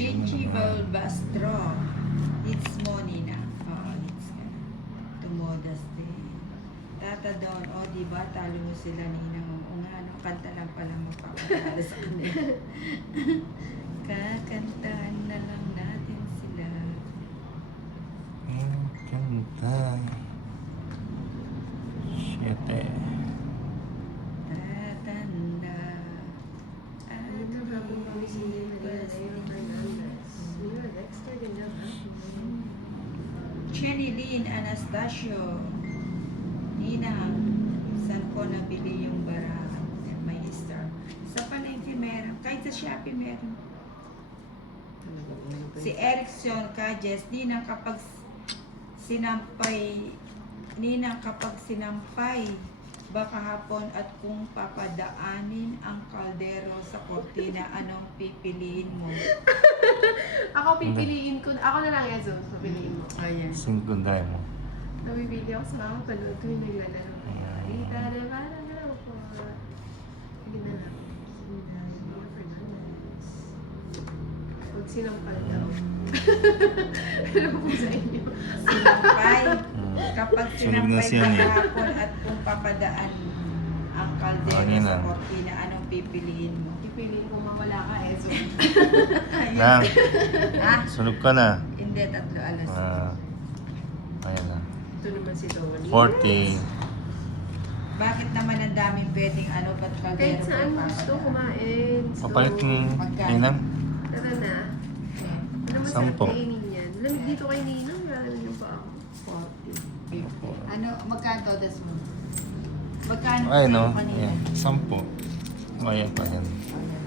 Chichi Balbastro. It's money na. Oo, it's ka na. Tumodas din. Tata Don, o diba, talo mo sila ninang. O nga, no, kanta lang pala magpapatalo sa kanila. Kakantahan na lang natin sila. Kanta. 7. Tatanda. Ayun na, habang kami si Maria Fernandez. Mira, Dexter din yan, ha? Jenny Lynn Anastasio. Nina, saan ko nabili yung barahan? May star. Sa palengke meron. Kahit sa Shopee meron. Si Erickson Cajes, Ninang kapag sinampay, baka hapon at kung papadaanin ang kaldero sa kortina, anong pipiliin mo? Ako pipiliin ko, ako na lang yan, so pipiliin mo. Ayan. Singkunday mo. Nabibili ako sa mga panood ko yung naglalaro. Rita, diba? Naglalaro ko. Sige na lang. Maria Fernandez. Huwag sinampal daw. Ano po sa inyo? Sinampay. Kapag Sunog na sinampay siya niya. hapon at kung papadaan ang kaldero Ayan sa na. kortina, anong pipiliin mo? Pipiliin ko mawala ka eh. So, Na, Ha? sunog ka na. Hindi, 3 alas. Ayan na. ito naman si Tony. 40. Bakit naman ang daming pwedeng ano, ba't kaldero Kahit pa saan yung gusto papadaan? kumain. So, Papalit ni Ninang. Tara na. Ano masarap 10. kainin yan? Lamig dito kay Ninang. Maraming yung pa ako. 40, 50. Ano, magkano das mo? Magkano Ay, sa'yo no. kanina? Ayan. 10. Ayan pa yan. Ayan.